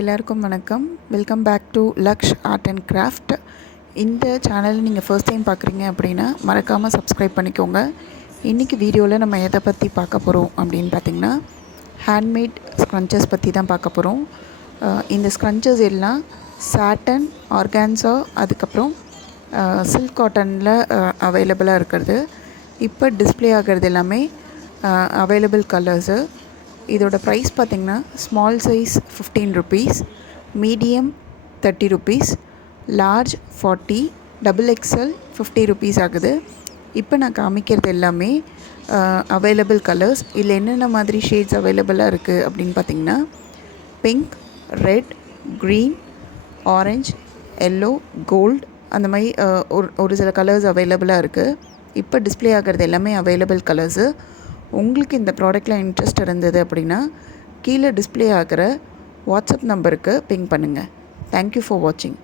எல்லாருக்கும் வணக்கம். Welcome back to Laksh art and craft. இந்த சேனல் நீங்கள் ஃபர்ஸ்ட் டைம் பார்க்குறீங்க அப்படின்னா மறக்காமல் சப்ஸ்கிரைப் பண்ணிக்கோங்க. இன்றைக்கி வீடியோவில் நம்ம எதை பற்றி பார்க்க போகிறோம் அப்படின்னு பார்த்திங்கன்னா ஹேண்ட்மேட் ஸ்க்ரன்ச்சஸ் பற்றி தான் பார்க்க போகிறோம். இந்த ஸ்க்ரன்ச்சஸ் எல்லாம் சாட்டன், ஆர்கான்ஸா, அதுக்கப்புறம் சில்க் காட்டனில் அவைலபிளாக இருக்கிறது. இப்போ டிஸ்ப்ளே ஆகிறது எல்லாமே அவைலபிள் கலர்ஸு. இதோட ப்ரைஸ் பார்த்திங்கன்னா small size 15 rupees, medium 30 rupees, large 40, double XL 50 rupees ஆகுது. இப்போ நான் காமிக்கிறது எல்லாமே அவைலபிள் கலர்ஸ். இதில் என்னென்ன மாதிரி ஷேட்ஸ் அவைலபிளாக இருக்குது அப்படின்னு பார்த்திங்கன்னா pink, red, green, orange, yellow, gold, அந்த மாதிரி ஒரு சில கலர்ஸ் அவைலபிளாக இருக்குது. இப்போ டிஸ்ப்ளே ஆகிறது எல்லாமே அவைலபிள் கலர்ஸு. உங்களுக்கு இந்த ப்ராடக்ட்டில் இன்ட்ரெஸ்ட் இருந்தது அப்படின்னா கீழே டிஸ்ப்ளே ஆகிற வாட்ஸ்அப் நம்பருக்கு பிங் பண்ணுங்கள். தேங்க்யூ ஃபார் வாட்சிங்.